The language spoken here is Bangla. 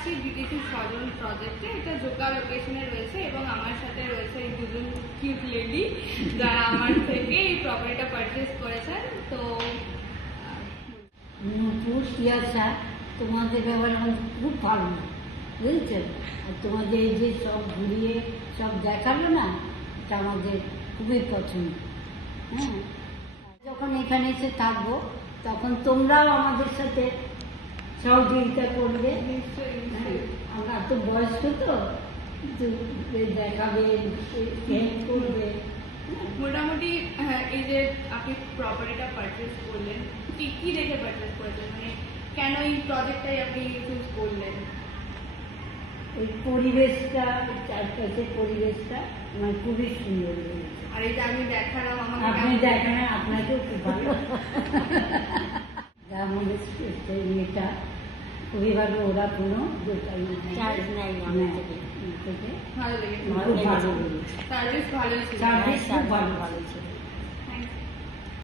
আছি ডিটিসি সজন প্রজেক্টে। এটা জোকা লোকেশনে রয়েছে এবং আমার সাথে রয়েছে এই দুজন কিউট লেডি যারা আমার থেকে এই প্রপার্টিটা পারচেস করেছেন। তো নূপুর পিয়াসা তোমাদের ব্যাপারে আমার খুব ভালো না, বুঝেছো? আর তোমাদের এই যে সব ঘুরিয়ে সব দেখালো না, এটা আমাদের খুবই পছন্দ। হ্যাঁ, যখন এখানে এসে থাকবো তখন তোমরাও আমাদের সাথে সহযোগিতা করবে। হ্যাঁ, আমরা তো বয়স্ক তো, কিন্তু দেখাবে, হেল্প করবে। মোটামুটি এই যে আপনি প্রপার্টিটা পারচেস করলেন, কি কি দেখে পারচেস করেছেন, মানে কেন এই প্রজেক্টটাই আপনি চুজ করলেন? ওই পরিবেশটা, চারপাশের পরিবেশটা আমার খুবই সুন্দর লেগেছে। আর এই যে আমি দেখালাম আমাকে আপনি দেখেন, আপনাকেও খুব ভালো। আমাদের ইয়েটা খুবই ভালো, ওরা কোনো চার্জ নেয় থেকে ভালো লেগেছে, খুব ভালো লেগেছে। সার্ভিস ভালো ছিল। সার্ভিস খুব ভালো ছিল।